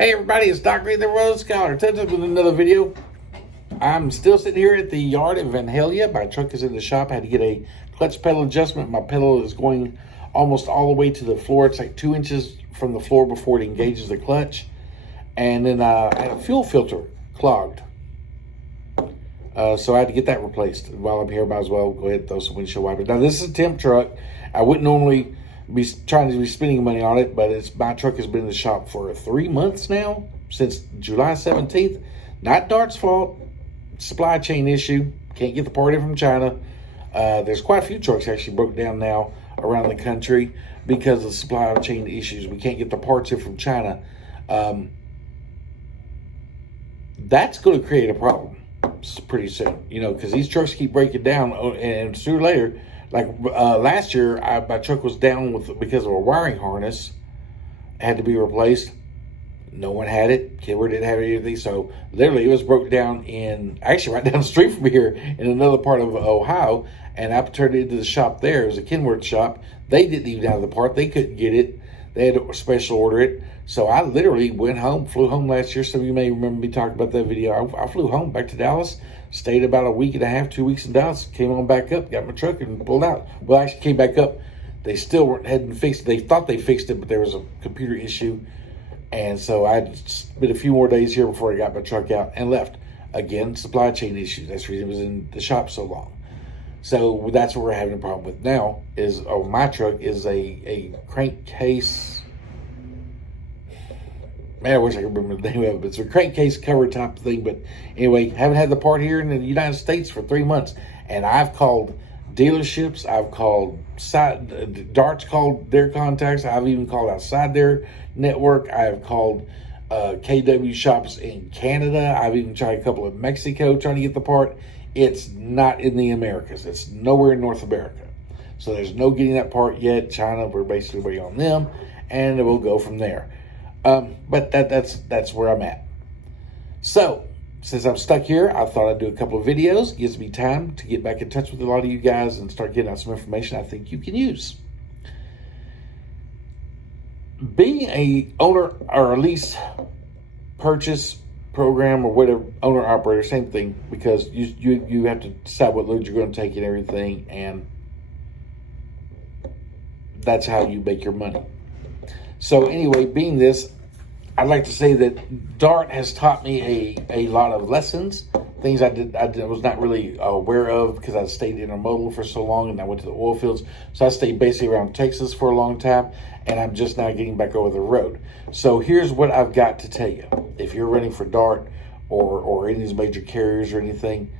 Hey everybody, it's Doc Lee the Road Scholar. Today with another video. I'm still sitting here at the yard in Van Helia. My truck is in the shop. I had to get a clutch pedal adjustment. My pedal is going almost all the way to the floor. It's like 2 inches from the floor before it engages the clutch. And then I had a fuel filter clogged. So I had to get that replaced. While I'm here, might as well go ahead and throw some windshield wipers. Now this is a temp truck. I wouldn't normally be trying to be spending money on it, but my truck has been in the shop for 3 months now, since July 17th. Not Dart's fault. Supply chain issue. Can't get the part in from China. There's quite a few trucks actually broke down now around the country because of supply chain issues. We can't get the parts in from China. That's going to create a problem pretty soon, because these trucks keep breaking down, and sooner or later, like last year, my truck was down because of a wiring harness. It had to be replaced. No one had it. Kenworth didn't have anything. So literally it was broke down actually right down the street from here in another part of Ohio. And I turned it into the shop there. It was a Kenworth shop. They didn't even have the part. They couldn't get it. They had to special order it. So I literally flew home last year. Some of you may remember me talking about that video. I flew home back to Dallas, stayed about a week and a half, 2 weeks in Dallas, came on back up, got my truck and pulled out. Well, I actually came back up. They still hadn't fixed it. They thought they fixed it, but there was a computer issue. And so I had spent a few more days here before I got my truck out and left. Again, supply chain issues. That's the reason it was in the shop so long. So that's what we're having a problem with now is, my truck is a crankcase. Man, I wish I could remember the name of it, but it's a crankcase cover type thing. But anyway, haven't had the part here in the United States for 3 months. And I've called dealerships. I've called Dart's called their contacts. I've even called outside their network. I've called KW shops in Canada. I've even tried a couple in Mexico trying to get the part. It's not in the Americas. It's nowhere in North America. So there's no getting that part yet. China, we're basically waiting on them, and we'll go from there. But that's where I'm at. So since I'm stuck here, I thought I'd do a couple of videos. It gives me time to get back in touch with a lot of you guys and start getting out some information I think you can use. Being a owner or a lease purchase program or whatever, owner operator, same thing, because you have to decide what load you're going to take and everything, and that's how you make your money. So anyway, being this, I'd like to say that Dart has taught me a lot of lessons, things I was not really aware of because I stayed intermodal for so long and I went to the oil fields. So I stayed basically around Texas for a long time, and I'm just now getting back over the road. So here's what I've got to tell you. If you're running for Dart or any of these major carriers or anything,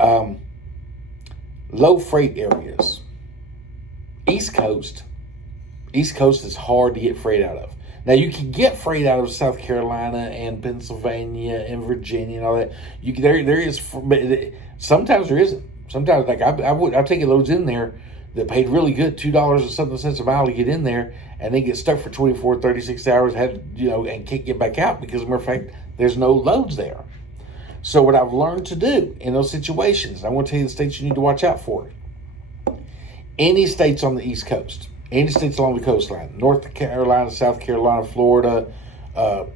low freight areas, East Coast is hard to get freight out of. Now, you can get freight out of South Carolina and Pennsylvania and Virginia and all that. There is, but sometimes there isn't. Sometimes, like I've taken loads in there that paid really good, $2 or something cents a mile to get in there, and they get stuck for 24, 36 hours, and can't get back out because, as a matter of fact, there's no loads there. So what I've learned to do in those situations, I want to tell you the states you need to watch out for. Any states on the East Coast, any states along the coastline, North Carolina, South Carolina, Florida,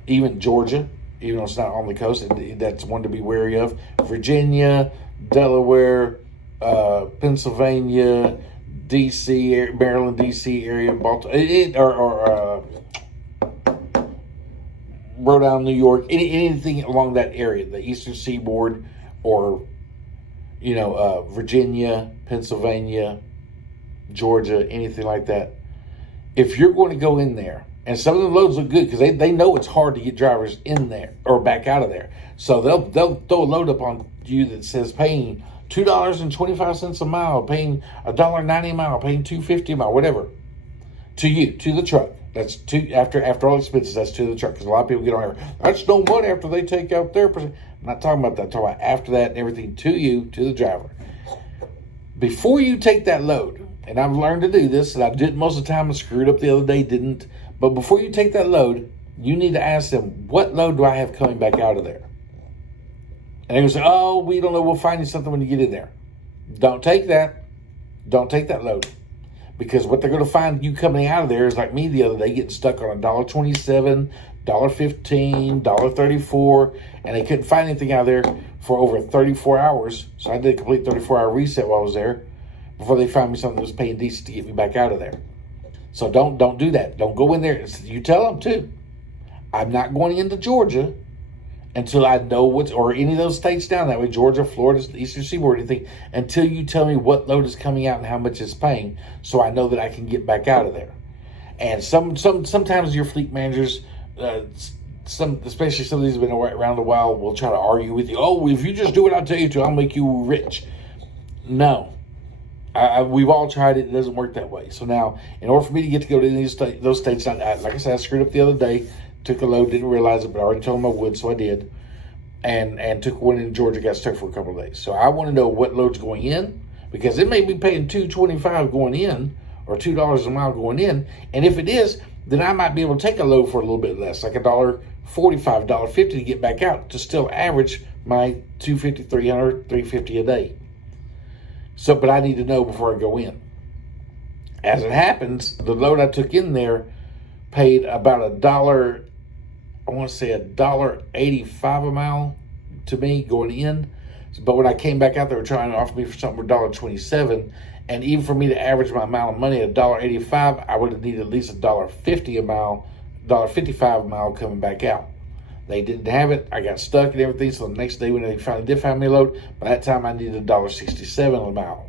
even Georgia, even though it's not on the coast, that's one to be wary of. Virginia, Delaware, Pennsylvania, D.C., Maryland, D.C. area, Baltimore, Rhode Island, New York, anything along that area, the Eastern Seaboard, or Virginia, Pennsylvania, Georgia, anything like that. If you're going to go in there, and some of the loads look good because they know it's hard to get drivers in there or back out of there, so they'll throw a load up on you that says paying $2.25 a mile, paying $1.90 a mile, paying $2.50 a mile, whatever, to the truck. That's after all expenses. That's to the truck, because a lot of people get on here. That's no money after they take out their percent. I'm not talking about that. I'm talking about after that and everything to the driver. Before you take that load, and I've learned to do this, and I did most of the time. I screwed up the other day, didn't. But before you take that load, you need to ask them, what load do I have coming back out of there? And they're going to say, oh, we don't know. We'll find you something when you get in there. Don't take that. Don't take that load. Because what they're going to find you coming out of there is like me the other day, getting stuck on $1.27, $1.15, $1.34, and they couldn't find anything out there for over 34 hours. So I did a complete 34-hour reset while I was there before they found me something that was paying decent to get me back out of there. So don't do that. Don't go in there. You tell them too. I'm not going into Georgia until I know or any of those states down that way, Georgia, Florida, Eastern Seaboard, anything, until you tell me what load is coming out and how much it's paying, so I know that I can get back out of there. And sometimes your fleet managers, especially some of these have been around a while, will try to argue with you. Oh, if you just do what I tell you to, I'll make you rich. No. We've all tried it. It doesn't work that way. So now, in order for me to get to go to those states, like I said, I screwed up the other day. Took a load, didn't realize it, but I already told them I would, so I did. And took one in Georgia, got stuck for a couple of days. So I want to know what load's going in, because it may be paying $2.25 going in or $2 a mile going in. And if it is, then I might be able to take a load for a little bit less, like $1.45, $1.50 to get back out to still average my $250, $300, $350 a day. So, but I need to know before I go in. As it happens, the load I took in there paid about $1.85 a mile to me going in. But when I came back out, they were trying to offer me for something for $1.27. And even for me to average my amount of money at $1.85, I would have needed at least $1.50 a mile, $1.55 a mile coming back out. They didn't have it. I got stuck and everything. So the next day when they finally did find me a load, by that time I needed $1.67 a mile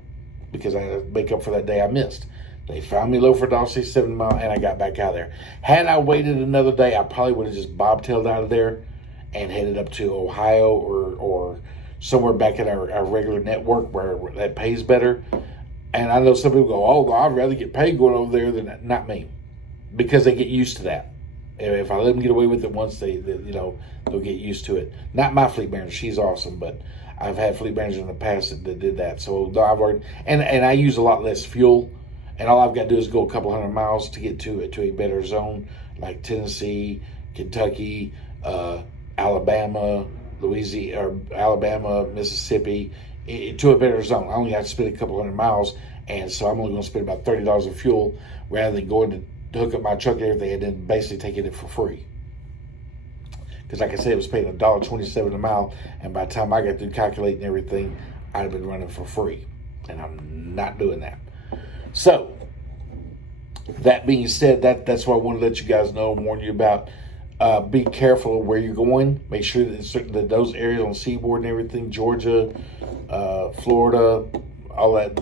because I had to make up for that day I missed. They found me low for $1.67 a mile, and I got back out of there. Had I waited another day, I probably would have just bobtailed out of there and headed up to Ohio or somewhere back at our regular network where that pays better. And I know some people go, oh, I'd rather get paid going over there than that. Not me, because they get used to that. If I let them get away with it once, they'll get used to it. Not my fleet manager; she's awesome, but I've had fleet managers in the past that did that. So I've already, and I use a lot less fuel, and all I've got to do is go a couple hundred miles to get to a better zone, like Tennessee, Kentucky, Alabama, Alabama, Mississippi, to a better zone. I only have to spend a couple hundred miles, and so I'm only going to spend about $30 of fuel rather than going to hook up my truck and everything and then basically taking it for free. Because like I said, it was paying $1.27 a mile, and by the time I got through calculating everything, I'd have been running for free, and I'm not doing that. So, that being said, that's what I want to let you guys know and warn you about. Be careful of where you're going. Make sure that those areas on the seaboard and everything, Georgia, Florida, all that,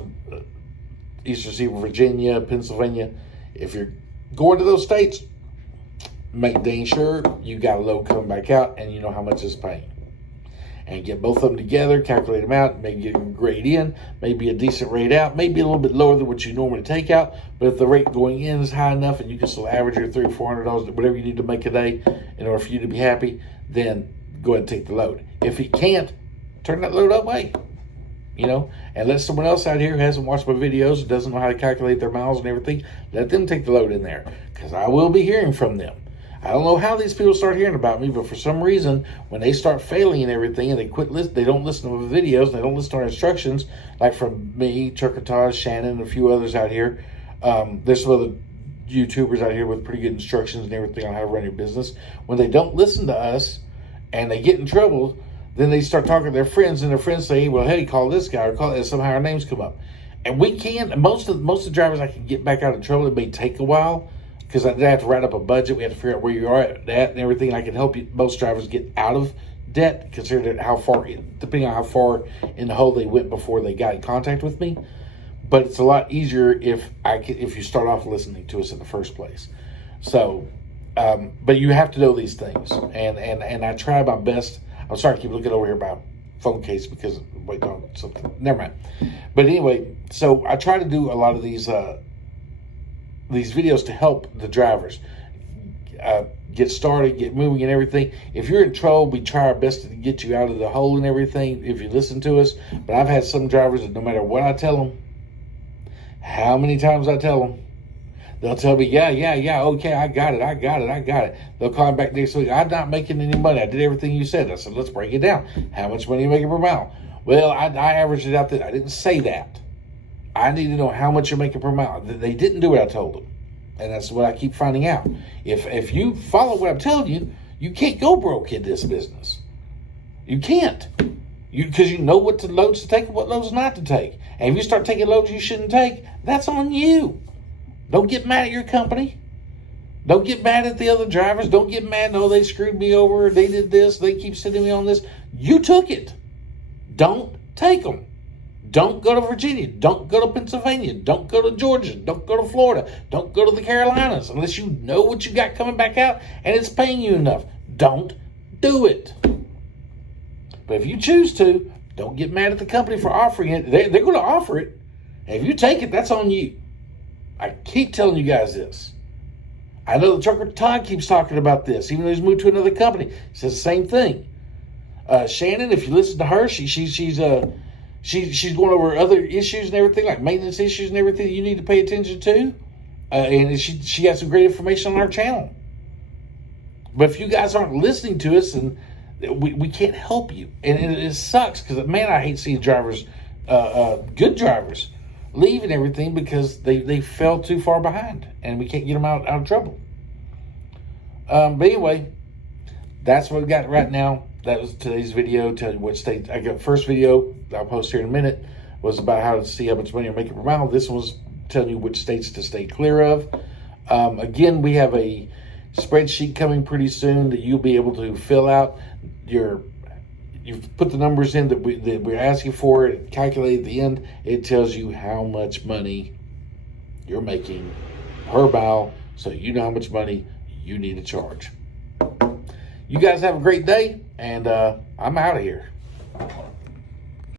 Eastern Seaboard, Virginia, Pennsylvania, if you're going to those states, make dang sure you got a load coming back out and you know how much it's paying. And get both of them together, calculate them out, maybe get a grade in, maybe a decent rate out, maybe a little bit lower than what you normally take out. But if the rate going in is high enough and you can still average your $300 or $400, whatever you need to make a day in order for you to be happy, then go ahead and take the load. If you can't, turn that load away. And let someone else out here who hasn't watched my videos, doesn't know how to calculate their miles and everything, let them take the load in there, because I will be hearing from them. I don't know how these people start hearing about me, but for some reason, when they start failing and everything, and they don't listen to the videos, they don't listen to our instructions, like from me, Turkataz, Shannon, and a few others out here. There's some other YouTubers out here with pretty good instructions and everything on how to run your business. When they don't listen to us and they get in trouble, then they start talking to their friends, and their friends say, well, hey, call this guy, or call, and somehow our names come up. And we can, most of the drivers I can get back out of trouble. It may take a while, because I have to write up a budget. We have to figure out where you are at and everything. I can help most drivers get out of debt, considering depending on how far in the hole they went before they got in contact with me. But it's a lot easier if you start off listening to us in the first place. So, but you have to know these things, and I try my best. I'm sorry, I keep looking over here by phone case because wait, no, something. Never mind. But anyway, so I try to do a lot of these videos to help the drivers get started, get moving and everything. If you're in trouble, we try our best to get you out of the hole and everything if you listen to us. But I've had some drivers that no matter what I tell them, how many times I tell them, they'll tell me, yeah, okay, I got it. They'll call me back next week. I'm not making any money. I did everything you said. I said, let's break it down. How much money are you making per mile? Well, I averaged it out there. I didn't say that. I need to know how much you're making per mile. They didn't do what I told them. And that's what I keep finding out. If you follow what I'm telling you, you can't go broke in this business. You can't. Because you know what loads to take and what loads not to take. And if you start taking loads you shouldn't take, that's on you. Don't get mad at your company. Don't get mad at the other drivers. Don't get mad, no, they screwed me over. They did this. They keep sending me on this. You took it. Don't take them. Don't go to Virginia. Don't go to Pennsylvania. Don't go to Georgia. Don't go to Florida. Don't go to the Carolinas unless you know what you got coming back out and it's paying you enough. Don't do it. But if you choose to, don't get mad at the company for offering it. They're going to offer it. And if you take it, that's on you. I keep telling you guys this. I know the trucker Todd keeps talking about this, even though he's moved to another company. He says the same thing. Shannon, if you listen to her, she's going over other issues and everything, like maintenance issues and everything you need to pay attention to. And she got some great information on our channel. But if you guys aren't listening to us, and we can't help you. And it sucks because, man, I hate seeing drivers, good drivers, leave and everything because they fell too far behind and we can't get them out of trouble. But anyway, that's what we got right now. That was today's video. Tell you what state. I got first video I'll post here in a minute was about how to see how much money you're making per mile. This one was telling you which states to stay clear of. Again, we have a spreadsheet coming pretty soon that you'll be able to fill out. You've put the numbers in that we're asking for, and calculate at the end. It tells you how much money you're making per mile, so you know how much money you need to charge. You guys have a great day, and I'm out of here.